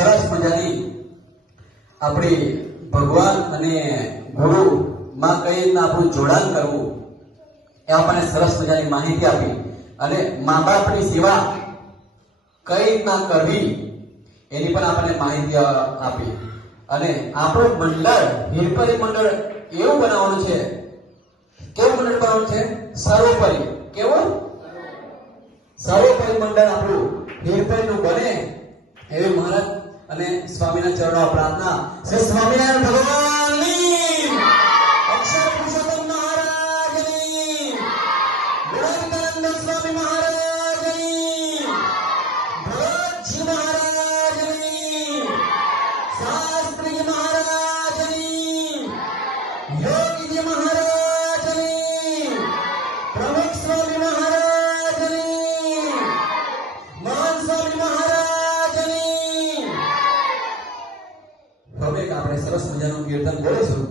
સરસ મજાની આપણી ભગવાન અને ગુરુ માં કઈ રીતના આપણું જોડાણ કરવું એ આપણને સરસ મજાની માહિતી આપી અને મા બાપની સેવા કઈ રીતના કરવી એની પણ આપણને માહિતી આપી અને આપણું મંડળ હિરપરી મંડળ એવું બનાવવાનું છે. કેવું મંડળ બનાવવાનું છે? સર્વોપરી. કેવું? સર્વોપરી મંડળ આપણું હિરપરીનું બને એવી મહારાજ અને સ્વામીના ચરણોમાં પ્રાર્થના. શ્રી સ્વામિનારાયણ ભગવાનની, અક્ષર પુરુષોત્તમ મહારાજની, ગુણાતીતાનંદ સ્વામી મહારાજની, ભરતજી મહારાજની, શાસ્ત્રીજી મહારાજની, યોગીજી મહારાજની, પ્રમુખ સ્વામી મહારાજની, મહાન સ્વામી મહારાજની. હવે આપણે સરસ મજાનું કીર્તન બોલીશું.